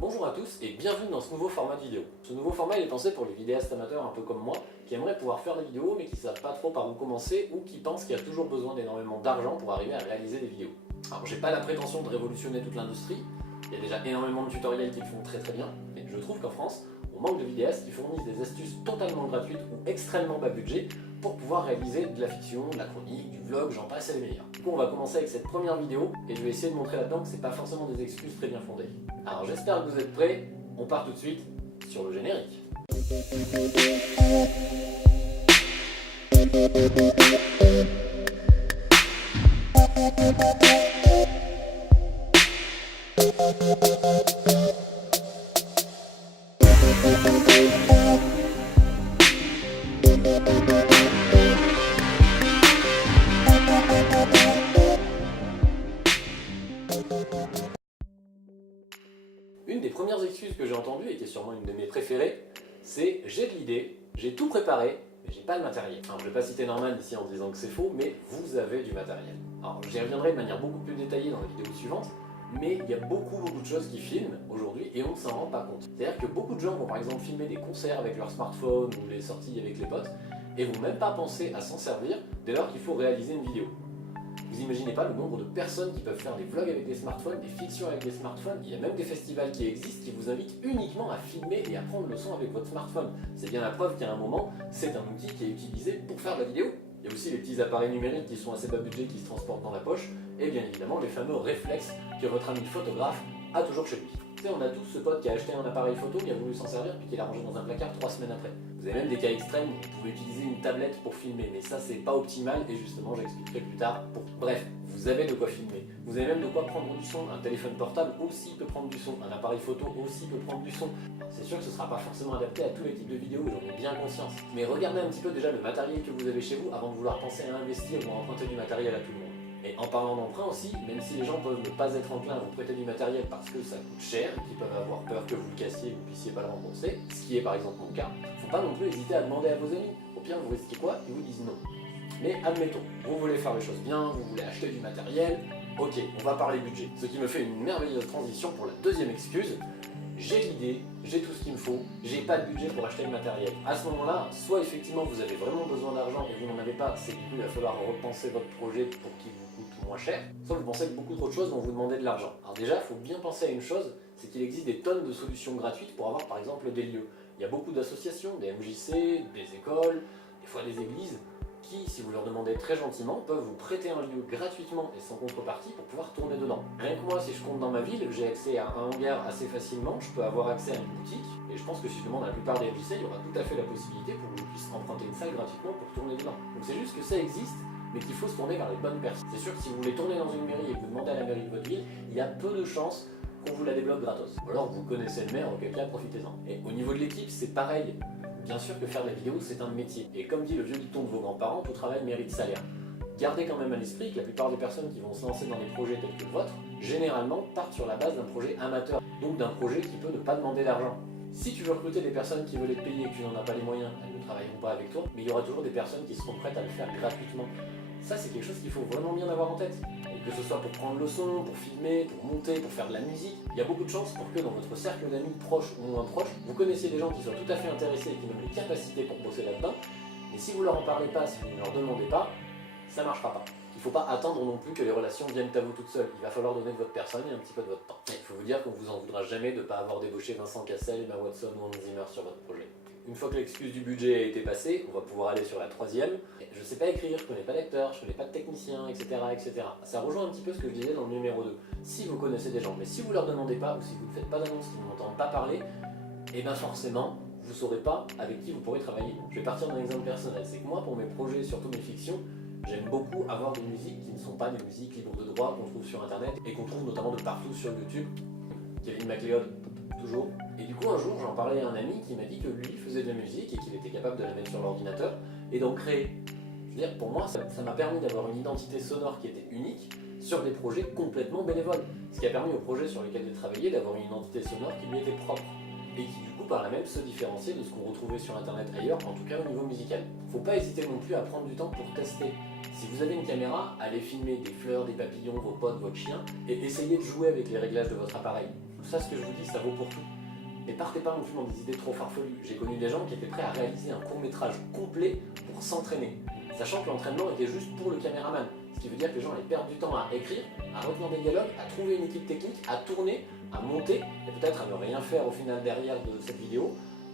Bonjour à tous et bienvenue dans ce nouveau format de vidéo. Ce nouveau format il est pensé pour les vidéastes amateurs un peu comme moi qui aimeraient pouvoir faire des vidéos mais qui ne savent pas trop par où commencer ou qui pensent qu'il y a toujours besoin d'énormément d'argent pour arriver à réaliser des vidéos. Alors j'ai pas la prétention de révolutionner toute l'industrie, il y a déjà énormément de tutoriels qui le font très bien, mais je trouve qu'en France, on manque de vidéastes qui fournissent des astuces totalement gratuites ou extrêmement bas budget pour pouvoir réaliser de la fiction, de la chronique, du vlog, j'en passe et les meilleurs. Du coup on va commencer avec cette première vidéo et je vais essayer de montrer là-dedans que c'est pas forcément des excuses très bien fondées. Alors j'espère que vous êtes prêts, on part tout de suite sur le générique. Une des premières excuses que j'ai entendues et qui est sûrement une de mes préférées, c'est j'ai de l'idée, j'ai tout préparé, mais j'ai pas le matériel. Alors je vais pas citer Norman ici en disant que c'est faux, mais vous avez du matériel. Alors j'y reviendrai de manière beaucoup plus détaillée dans la vidéo suivante, mais il y a beaucoup de choses qui filment aujourd'hui et on ne s'en rend pas compte. C'est-à-dire que beaucoup de gens vont par exemple filmer des concerts avec leur smartphone ou les sorties avec les potes et vont même pas penser à s'en servir dès lors qu'il faut réaliser une vidéo. Vous imaginez pas le nombre de personnes qui peuvent faire des vlogs avec des smartphones, des fictions avec des smartphones. Il y a même des festivals qui existent qui vous invitent uniquement à filmer et à prendre le son avec votre smartphone. C'est bien la preuve qu'à un moment, c'est un outil qui est utilisé pour faire de la vidéo. Il y a aussi les petits appareils numériques qui sont assez bas budget qui se transportent dans la poche. Et bien évidemment les fameux réflexes que votre ami photographe a toujours chez lui. Tu sais, on a tous ce pote qui a acheté un appareil photo, qui a voulu s'en servir, puis qui l'a rangé dans un placard 3 semaines après. Vous avez même des cas extrêmes où vous pouvez utiliser une tablette pour filmer, mais ça c'est pas optimal et justement j'expliquerai plus tard. Bref, vous avez de quoi filmer. Vous avez même de quoi prendre du son. Un téléphone portable aussi peut prendre du son. Un appareil photo aussi peut prendre du son. C'est sûr que ce ne sera pas forcément adapté à tous les types de vidéos, j'en ai bien conscience. Mais regardez un petit peu déjà le matériel que vous avez chez vous avant de vouloir penser à investir ou à emprunter du matériel à tout le monde. Et en parlant d'emprunt aussi, même si les gens peuvent ne pas être enclins à vous prêter du matériel parce que ça coûte cher, qu'ils peuvent avoir peur que vous le cassiez et que vous ne puissiez pas le rembourser, ce qui est par exemple mon cas, faut pas non plus hésiter à demander à vos amis. Au pire, vous risquez quoi? Ils vous disent non. Mais admettons, vous voulez faire les choses bien, vous voulez acheter du matériel, ok, on va parler budget. Ce qui me fait une merveilleuse transition pour la deuxième excuse. J'ai l'idée, j'ai tout ce qu'il me faut, j'ai pas de budget pour acheter le matériel. À ce moment-là, soit effectivement vous avez vraiment besoin d'argent et vous n'en avez pas, c'est du coup il va falloir repenser votre projet pour qu'il vous coûte moins cher, soit vous pensez que beaucoup d'autres choses vont vous demander de l'argent. Alors déjà, il faut bien penser à une chose, c'est qu'il existe des tonnes de solutions gratuites pour avoir par exemple des lieux. Il y a beaucoup d'associations, des MJC, des écoles, des fois des églises, qui, si vous leur demandez très gentiment, peuvent vous prêter un lieu gratuitement et sans contrepartie pour pouvoir tourner dedans. Rien que moi, si je compte dans ma ville, j'ai accès à un hangar assez facilement, je peux avoir accès à une boutique, et je pense que si je demande à la plupart des MJC, il y aura tout à fait la possibilité pour que vous puissiez emprunter une salle gratuitement pour tourner dedans. Donc c'est juste que ça existe, mais qu'il faut se tourner vers les bonnes personnes. C'est sûr que si vous voulez tourner dans une mairie et que vous demandez à la mairie de votre ville, il y a peu de chances qu'on vous la débloque gratos. Ou alors vous connaissez le maire, auquel cas profitez-en. Et au niveau de l'équipe, c'est pareil. Bien sûr que faire de la vidéo, c'est un métier. Et comme dit le vieux dicton de vos grands-parents, tout travail mérite salaire. Gardez quand même à l'esprit que la plupart des personnes qui vont se lancer dans des projets tels que le vôtre, généralement partent sur la base d'un projet amateur, donc d'un projet qui peut ne pas demander d'argent. Si tu veux recruter des personnes qui veulent être payées et que tu n'en as pas les moyens, elles ne travailleront pas avec toi, mais il y aura toujours des personnes qui seront prêtes à le faire gratuitement. Ça, c'est quelque chose qu'il faut vraiment bien avoir en tête. Et que ce soit pour prendre le son, pour filmer, pour monter, pour faire de la musique, il y a beaucoup de chances pour que dans votre cercle d'amis proches ou moins proches, vous connaissiez des gens qui soient tout à fait intéressés et qui ont les capacités pour bosser là-dedans. Et si vous leur en parlez pas, si vous ne leur demandez pas, ça ne marchera pas. Il ne faut pas attendre non plus que les relations viennent à vous toutes seules. Il va falloir donner de votre personne et un petit peu de votre temps. Il faut vous dire qu'on vous en voudra jamais de ne pas avoir débauché Vincent Cassel, Emma Watson ou Hans Zimmer sur votre projet. Une fois que l'excuse du budget a été passée, on va pouvoir aller sur la troisième. Je ne sais pas écrire, je ne connais pas d'acteur, je ne connais pas de technicien, etc., etc. Ça rejoint un petit peu ce que je disais dans le numéro 2. Si vous connaissez des gens, mais si vous ne leur demandez pas, ou si vous ne faites pas d'annonce, qu'ils n'entendent pas parler, et bien forcément, vous ne saurez pas avec qui vous pourrez travailler. Je vais partir d'un exemple personnel. C'est que moi, pour mes projets, surtout mes fictions, j'aime beaucoup avoir des musiques qui ne sont pas des musiques libres de droit qu'on trouve sur internet et qu'on trouve notamment de partout sur YouTube. Kevin MacLeod, toujours. Et du coup, un jour, j'en parlais à un ami qui m'a dit que lui faisait de la musique et qu'il était capable de la mettre sur l'ordinateur et d'en créer. Je veux dire, pour moi, ça m'a permis d'avoir une identité sonore qui était unique sur des projets complètement bénévoles. Ce qui a permis au projet sur lequel j'ai travaillé d'avoir une identité sonore qui lui était propre. Et qui du coup par là même se différenciait de ce qu'on retrouvait sur internet ailleurs, en tout cas au niveau musical. Faut pas hésiter non plus à prendre du temps pour tester. Si vous avez une caméra, allez filmer des fleurs, des papillons, vos potes, votre chien, et essayez de jouer avec les réglages de votre appareil. Ça, ce que je vous dis, ça vaut pour tout. Et partez pas non plus dans des idées trop farfelues. J'ai connu des gens qui étaient prêts à réaliser un court-métrage complet pour s'entraîner, sachant que l'entraînement était juste pour le caméraman. Ce qui veut dire que les gens allaient perdre du temps à écrire, à retenir des dialogues, à trouver une équipe technique, à tourner, à monter, et peut-être à ne rien faire au final derrière de cette vidéo,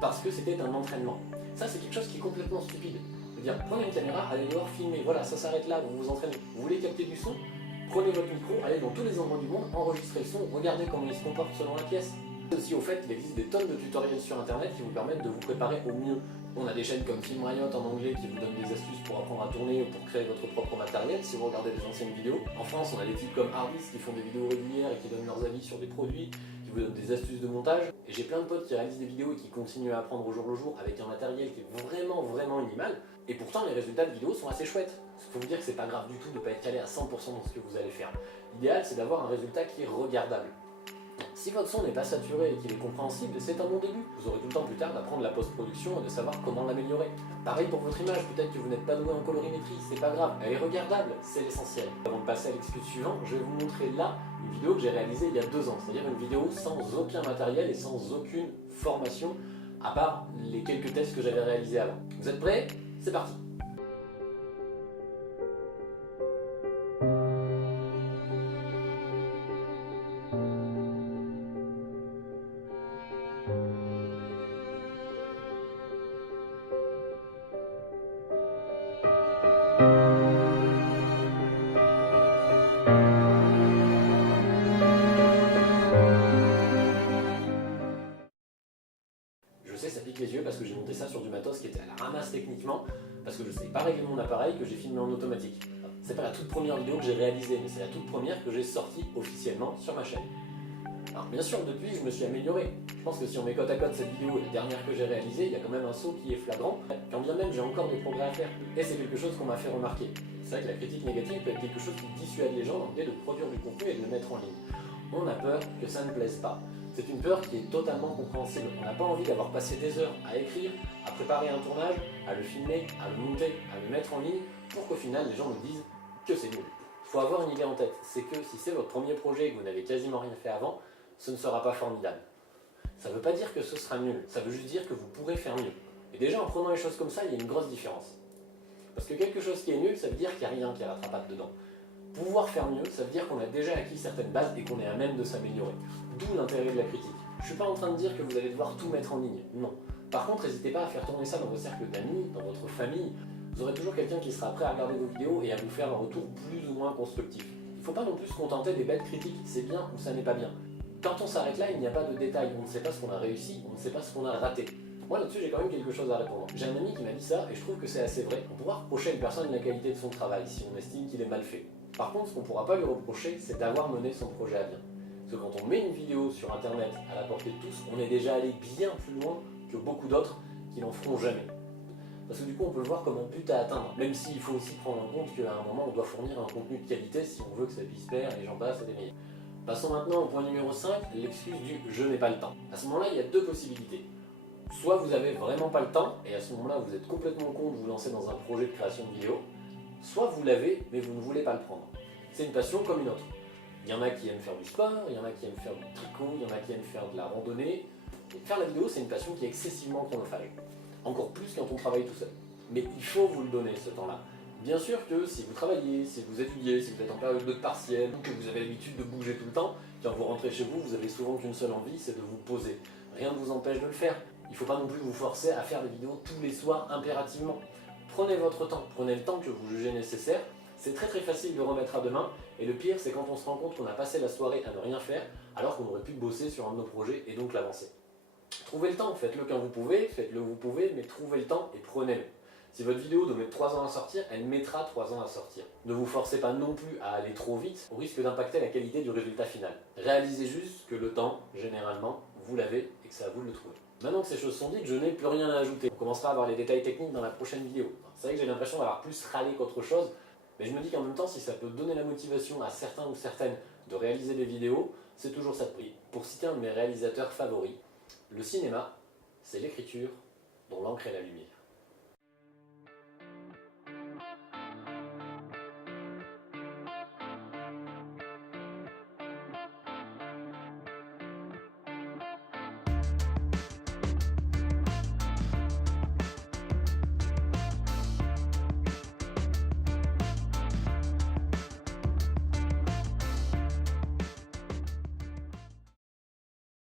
parce que c'était un entraînement. Ça, c'est quelque chose qui est complètement stupide. C'est-à-dire, prenez une caméra, allez dehors, filmer, voilà, ça s'arrête là, vous vous entraînez. Vous voulez capter du son, prenez votre micro, allez dans tous les endroits du monde, enregistrez le son, regardez comment il se comporte selon la pièce. Aussi au fait, il existe des tonnes de tutoriels sur internet qui vous permettent de vous préparer au mieux. On a des chaînes comme Film Riot en anglais qui vous donnent des astuces pour apprendre à tourner ou pour créer votre propre matériel si vous regardez des anciennes vidéos. En France, on a des types comme Hardis qui font des vidéos régulières et qui donnent leurs avis sur des produits, qui vous donnent des astuces de montage. Et j'ai plein de potes qui réalisent des vidéos et qui continuent à apprendre au jour le jour avec un matériel qui est vraiment minimal. Et pourtant, les résultats de vidéos sont assez chouettes. Il faut vous dire que c'est pas grave du tout de ne pas être calé à 100% dans ce que vous allez faire. L'idéal, c'est d'avoir un résultat qui est regardable. Si votre son n'est pas saturé et qu'il est compréhensible, c'est un bon début. Vous aurez tout le temps plus tard d'apprendre la post-production et de savoir comment l'améliorer. Pareil pour votre image, peut-être que vous n'êtes pas doué en colorimétrie, c'est pas grave, elle est regardable, c'est l'essentiel. Avant de passer à l'excuse suivante, je vais vous montrer là une vidéo que j'ai réalisée il y a 2 ans, c'est-à-dire une vidéo sans aucun matériel et sans aucune formation, à part les quelques tests que j'avais réalisés avant. Vous êtes prêts? C'est parti! Je sais, ça pique les yeux parce que j'ai monté ça sur du matos qui était à la ramasse techniquement, parce que je ne savais pas régler mon appareil, que j'ai filmé en automatique. C'est pas la toute première vidéo que j'ai réalisée, mais c'est la toute première que j'ai sortie officiellement sur ma chaîne. Alors bien sûr, depuis, je me suis amélioré. Je pense que si on met côte à côte cette vidéo et la dernière que j'ai réalisée, il y a quand même un saut qui est flagrant, quand bien même j'ai encore des progrès à faire. Et c'est quelque chose qu'on m'a fait remarquer. C'est vrai que la critique négative peut être quelque chose qui dissuade les gens de produire du contenu et de le mettre en ligne. On a peur que ça ne plaise pas. C'est une peur qui est totalement compréhensible. On n'a pas envie d'avoir passé des heures à écrire, à préparer un tournage, à le filmer, à le monter, à le mettre en ligne, pour qu'au final les gens nous disent que c'est nul. Il faut avoir une idée en tête, c'est que si c'est votre premier projet et que vous n'avez quasiment rien fait avant, ce ne sera pas formidable. Ça ne veut pas dire que ce sera nul, ça veut juste dire que vous pourrez faire mieux. Et déjà en prenant les choses comme ça, il y a une grosse différence. Parce que quelque chose qui est nul, ça veut dire qu'il n'y a rien qui est rattrapable dedans. Pouvoir faire mieux, ça veut dire qu'on a déjà acquis certaines bases et qu'on est à même de s'améliorer. D'où l'intérêt de la critique. Je ne suis pas en train de dire que vous allez devoir tout mettre en ligne, non. Par contre, n'hésitez pas à faire tourner ça dans vos cercles d'amis, dans votre famille. Vous aurez toujours quelqu'un qui sera prêt à regarder vos vidéos et à vous faire un retour plus ou moins constructif. Il ne faut pas non plus se contenter des bêtes critiques, c'est bien ou ça n'est pas bien. Quand on s'arrête là, il n'y a pas de détails, on ne sait pas ce qu'on a réussi, on ne sait pas ce qu'on a raté. Moi là-dessus j'ai quand même quelque chose à répondre. J'ai un ami qui m'a dit ça et je trouve que c'est assez vrai. On pourra reprocher à une personne la qualité de son travail si on estime qu'il est mal fait. Par contre, ce qu'on ne pourra pas lui reprocher, c'est d'avoir mené son projet à bien. Parce que quand on met une vidéo sur internet à la portée de tous, on est déjà allé bien plus loin que beaucoup d'autres qui n'en feront jamais. Parce que du coup, on peut le voir comme un but à atteindre, même s'il faut aussi prendre en compte qu'à un moment, on doit fournir un contenu de qualité si on veut que ça puisse plaire et j'en passe et des meilleurs. Passons maintenant au point numéro 5, l'excuse du « je n'ai pas le temps ». À ce moment-là, il y a 2 possibilités. Soit vous avez vraiment pas le temps, et à ce moment-là, vous êtes complètement con de vous lancer dans un projet de création de vidéo, soit vous l'avez, mais vous ne voulez pas le prendre. C'est une passion comme une autre. Il y en a qui aiment faire du sport, il y en a qui aiment faire du tricot, il y en a qui aiment faire de la randonnée. Et faire la vidéo, c'est une passion qui est excessivement chronophage. Encore plus quand on travaille tout seul. Mais il faut vous le donner, ce temps-là. Bien sûr que si vous travaillez, si vous étudiez, si vous êtes en période de partiel, ou que vous avez l'habitude de bouger tout le temps, quand vous rentrez chez vous, vous avez souvent qu'une seule envie, c'est de vous poser. Rien ne vous empêche de le faire. Il ne faut pas non plus vous forcer à faire des vidéos tous les soirs impérativement. Prenez votre temps, prenez le temps que vous jugez nécessaire. C'est très facile de remettre à demain, et le pire c'est quand on se rend compte qu'on a passé la soirée à ne rien faire, alors qu'on aurait pu bosser sur un de nos projets et donc l'avancer. Trouvez le temps, faites-le quand vous pouvez, faites-le où vous pouvez, mais trouvez le temps et prenez-le. Si votre vidéo doit mettre 3 ans à sortir, elle mettra 3 ans à sortir. Ne vous forcez pas non plus à aller trop vite, au risque d'impacter la qualité du résultat final. Réalisez juste que le temps, généralement, vous l'avez et que c'est à vous de le trouver. Maintenant que ces choses sont dites, je n'ai plus rien à ajouter. On commencera à voir les détails techniques dans la prochaine vidéo. C'est vrai que j'ai l'impression d'avoir plus râlé qu'autre chose, mais je me dis qu'en même temps, si ça peut donner la motivation à certains ou certaines de réaliser des vidéos, c'est toujours ça de prix. Pour citer un de mes réalisateurs favoris, le cinéma, c'est l'écriture dont l'encre est la lumière.